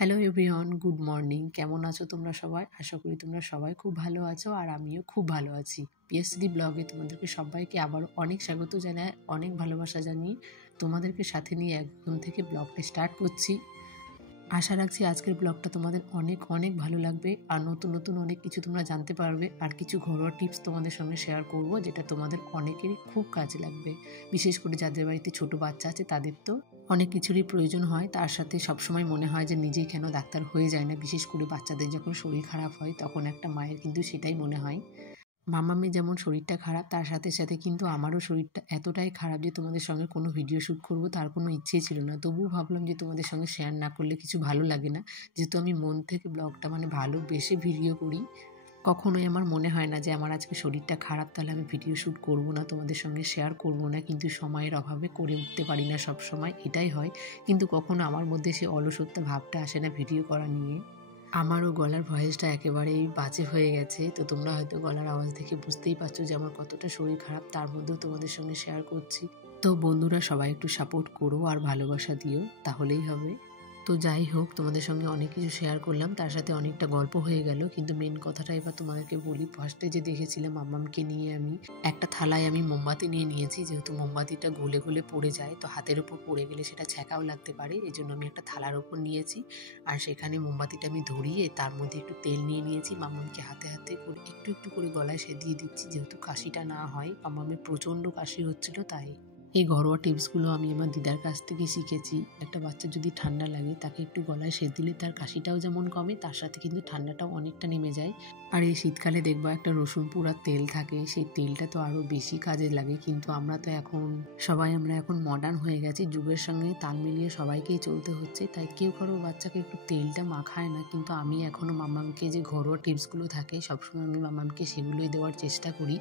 Hello everyone, good morning. কেমন আছো তোমরা সবাই? আশা করি তোমরা সবাই খুব ভালো আছো আর আমিও খুব ভালো আছি। পিএসসিডি ব্লগে তোমাদেরকে সবাইকে আবার অনেক স্বাগত জানাই, অনেক ভালোবাসা জানিয়ে তোমাদেরকে সাথে নিয়ে একদম থেকে ব্লগটা স্টার্ট করছি। আশা রাখছি আজকের ব্লগটা তোমাদের অনেক অনেক ভালো লাগবে আর নতুন নতুন অনেক কিছু তোমরা জানতে পারবে আর কিছু ঘরোয়া টিপস তোমাদের সঙ্গে শেয়ার করব, যেটা তোমাদের অনেকেরই খুব কাজে লাগবে। বিশেষ করে যাদের বাড়িতে ছোট বাচ্চা আছে তাদের তো অনেক কিছুরই প্রয়োজন হয়। তার সাথে সবসময় মনে হয় যে নিজেই কেন ডাক্তার হয়ে যায় না। বিশেষ করে বাচ্চাদের যখন শরীর খারাপ হয় তখন একটা মায়ের কিন্তু সেটাই মনে হয়। মামামের যেমন শরীরটা খারাপ, তার সাথে সাথে কিন্তু আমারও শরীরটা এতটাই খারাপ যে তোমাদের সঙ্গে কোনো ভিডিও শ্যুট করব তার কোনো ইচ্ছেই ছিল না। তবুও ভাবলাম যে তোমাদের সঙ্গে শেয়ার না করলে কিছু ভালো লাগে না, যেহেতু আমি মন থেকে ব্লগটা ভালোবেসে ভিডিও করি। কখনোই আমার মনে হয় না যে আমার আজকে শরীরটা খারাপ তাহলে আমি ভিডিও শ্যুট করব না, তোমাদের সঙ্গে শেয়ার করব না, কিন্তু সময়ের অভাবে করে উঠতে পারি না সব সময়, এটাই হয়। কিন্তু কখনো আমার মধ্যে সে অলসত্ব ভাবটা আসে না ভিডিও করা নিয়ে। আমারও গলার ভয়েসটা একেবারেই বাজে হয়ে গেছে, তো তোমরা হয়তো গলার আওয়াজ দেখে বুঝতেই পারছো যে আমার কতটা শরীর খারাপ, তার মধ্যেও তোমাদের সঙ্গে শেয়ার করছি। তো বন্ধুরা সবাই একটু সাপোর্ট করো আর ভালোবাসা দিও, তাহলেই হবে। তো যাই হোক, তোমাদের সঙ্গে অনেক কিছু শেয়ার করলাম, তার সাথে অনেকটা গল্প হয়ে গেল, কিন্তু মেন কথাটা এবার তোমাদেরকে বলি। ফার্স্টে যে দেখেছিলাম মাম্মামকে নিয়ে আমি একটা থালায় আমি মোমবাতি নিয়ে নিয়েছি, যেহেতু মোমবাতিটা গলে গলে পড়ে যায়, তো হাতের উপর পড়ে গেলে সেটা ছ্যাঁকাও লাগতে পারে, এই জন্য আমি একটা থালার ওপর নিয়েছি। আর সেখানে মোমবাতিটা আমি ধরিয়ে তার মধ্যে একটু তেল নিয়ে নিয়েছি। মাম্মামকে হাতে হাতে করে একটু একটু করে গলায় সেদিয়ে দিচ্ছি, যেহেতু কাশিটা না হয়। মাম্মামের প্রচণ্ড কাশি হচ্ছিল, তাই এই ঘরোয়া টিপসগুলো আমি আমার দিদার কাছ থেকে শিখেছি। একটা বাচ্চা যদি ঠান্ডা লাগে তাকে একটু গলায় সেদ দিলে তার কাশিটাও যেমন কমে, তার সাথে কিন্তু ঠান্ডাটাও অনেকটা নেমে যায়। আর এই শীতকালে দেখবা একটা রসুন পোড়ার তেল থাকে, সেই তেলটা তো আরও বেশি কাজে লাগে। কিন্তু আমরা এখন মডার্ন হয়ে গেছি, যুগের সঙ্গে তাল মিলিয়ে সবাইকেই চলতে হচ্ছে, তাই কেউ কারো বাচ্চাকে একটু তেলটা মাখায় না। কিন্তু আমি এখনও মামামকে যে ঘরোয়া টিপসগুলো থাকে সবসময় আমি মামামকে সেগুলোই দেওয়ার চেষ্টা করি।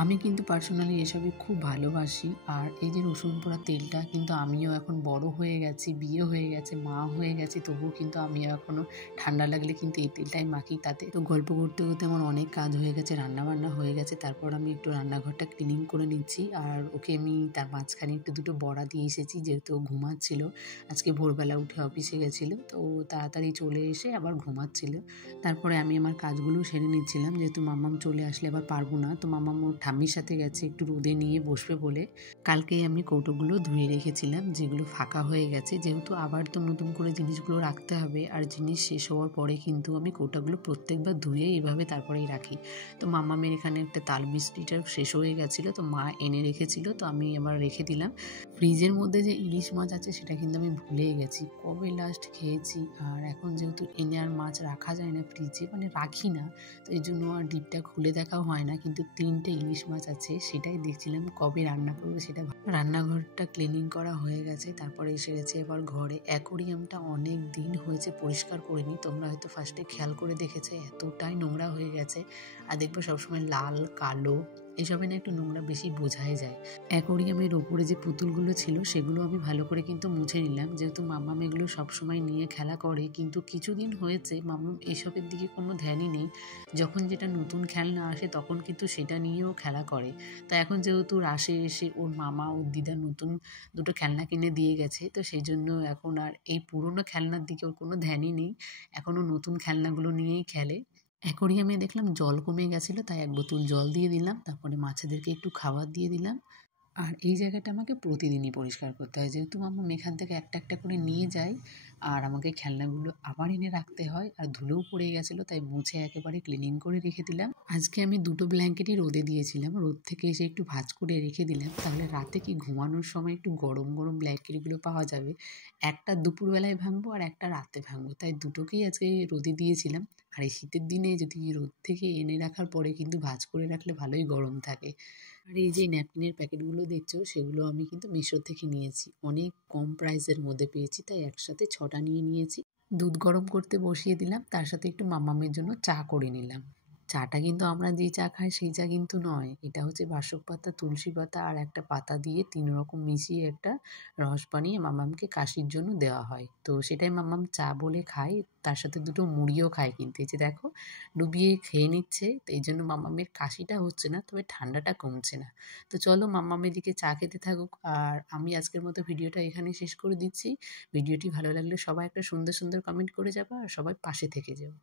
আমি কিন্তু পার্সোনালি এসবে খুব ভালোবাসি। আর এই যে রসুন পোড়া তেলটা, কিন্তু আমিও এখন বড় হয়ে গেছি, বিয়ে হয়ে গেছে, মা হয়ে গেছি, তবুও কিন্তু আমিও এখনও ঠান্ডা লাগলে কিন্তু এই তেলটাই মাখি। তাতে তো গল্প করতে করতে আমার অনেক কাজ হয়ে গেছে, রান্না বান্না হয়ে গেছে, তারপর আমি একটু রান্নাঘরটা ক্লিনিং করে নিচ্ছি। আর ওকে আমি তার মাঝখানে একটু দুটো বড়া দিয়ে এসেছি, যেহেতু ও ঘুমাচ্ছিল। আজকে ভোরবেলা উঠে অফিসে গেছিলো, তো ও তাড়াতাড়ি চলে এসে আবার ঘুমাচ্ছিল। তারপরে আমি আমার কাজগুলো সেরে নিচ্ছিলাম, যেহেতু মাম্মাম চলে আসলে আবার পারবো না। তো মাম্মাম ওর ঠাম্মির সাথে গেছে একটু রোদে নিয়ে বসবে বলে। কালকেই আমি কৌটোগুলো ধুয়ে রেখেছিলাম, যেগুলো ফাঁকা হয়ে গেছে, যেহেতু আবার তো নতুন করে জিনিসগুলো রাখতে হবে। আর জিনিস শেষ হওয়ার পরে কিন্তু আমি কৌটাগুলো প্রত্যেকবার ধুয়ে এইভাবে তারপরেই রাখি। তো মাম্মামের এখানে একটা তাল মিষ্টিটা শেষ হয়ে গেছিলো, তো মা এনে রেখেছিল, তো আমি আবার রেখে দিলাম। ফ্রিজের মধ্যে যে ইলিশ মাছ আছে সেটা কিন্তু আমি ভুলেই গেছি, কবে লাস্ট খেয়েছি। আর এখন যেহেতু এনে আর মাছ রাখা যায় না ফ্রিজে, রাখি না, তো এই জন্য আর ডিপটা খুলে দেখাও হয় না। কিন্তু 3টে ইলিশ মাছ আছে, সেটাই দেখছিলাম কবে রান্না করবো সেটা। রান্নাঘরটা ক্লিনিং করা হয়ে গেছে, তারপরে এসে গেছে এবার ঘরে। অ্যাকোরিয়ামটা অনেক দিন হয়েছে পরিষ্কার করিনি, তোমরা হয়তো ফার্স্টে খেয়াল করে দেখেছে এতটাই নোংরা হয়ে গেছে। আর দেখবো সবসময় লাল কালো এসবে না একটু নোংরা বেশি বোঝাই যায়। অ্যাকোরিয়ামের ওপরে যে পুতুলগুলো ছিল সেগুলো আমি ভালো করে কিন্তু মুছে নিলাম, যেহেতু মাম্মাম এগুলো সবসময় নিয়ে খেলা করে। কিন্তু কিছুদিন হয়েছে মাম্মাম এসবের দিকে কোনো ধ্যানই নেই। যখন যেটা নতুন খেলনা আসে তখন কিন্তু সেটা নিয়েও খেলা করে। তা এখন যেহেতু রাসে এসে ওর মামা ওর দিদা নতুন দুটো খেলনা কিনে দিয়ে গেছে, তো সেই জন্য এখন আর এই পুরনো খেলনার দিকে ওর কোনো ধ্যানই নেই, এখনও নতুন খেলনাগুলো নিয়েই খেলে। অ্যাকোরিয়ামে দেখলাম জল কমে গেছিলো, তাই 1 বোতল জল দিয়ে দিলাম, তারপরে মাছেদেরকে একটু খাবার দিয়ে দিলাম। আর এই জায়গাটা আমাকে প্রতিদিনই পরিষ্কার করতে হয়, যেহেতু মাম্মাম এখান থেকে একটা একটা করে নিয়ে যায় আর আমাকে খেলনাগুলো আবার এনে রাখতে হয়। আর ধুলোও পড়ে গেছিলো, তাই মুছে একেবারে ক্লিনিং করে রেখে দিলাম। আজকে আমি 2টো ব্ল্যাঙ্কেটই রোদে দিয়েছিলাম, রোদ থেকে এসে একটু ভাঁজ করে রেখে দিলাম, তাহলে রাতে কি ঘুমানোর সময় একটু গরম গরম ব্ল্যাঙ্কেটগুলো পাওয়া যাবে। একটা দুপুরবেলায় ভাঙবো আর একটা রাতে ভাঙবো, তাই দুটোকেই আজকে রোদে দিয়েছিলাম। আর এই শীতের দিনে যদি রোদ থেকে এনে রাখার পরে কিন্তু ভাঁজ করে রাখলে ভালোই গরম থাকে। আর এই যে ন্যাপকিনের প্যাকেটগুলো দেখছো সেগুলো আমি কিন্তু মিশো থেকে নিয়েছি, অনেক কম প্রাইসের মধ্যে পেয়েছি, তাই একসাথে 6টা নিয়ে নিয়েছি। দুধ গরম করতে বসিয়ে দিলাম, তার সাথে একটু মাম্মামের জন্য চা করে নিলাম। চাটা কিন্তু আমরা যে চা খাই সেই চা কিন্তু নয়, এটা হচ্ছে বাসক পাতা, তুলসী পাতা আর একটা পাতা দিয়ে ৩ রকম মিশিয়ে একটা রস বানিয়ে মামামকে কাশির জন্য দেওয়া হয়। তো সেটাই মামাম চা বলে খায়, তার সাথে ২টো মুড়িও খায় কিন্তু। এই যে দেখো ডুবিয়ে খেয়ে নিচ্ছে, তো এই জন্য মামামের কাশিটা হচ্ছে না, তবে ঠান্ডাটা কমছে না। তো চলো মাম্মাম এদিকে চা খেতে থাকুক, আর আমি আজকের মতো ভিডিওটা এখানেই শেষ করে দিচ্ছি। ভিডিওটি ভালো লাগলে সবাই একটা সুন্দর সুন্দর কমেন্ট করে যাবা, আর সবাই পাশে থেকে যেও।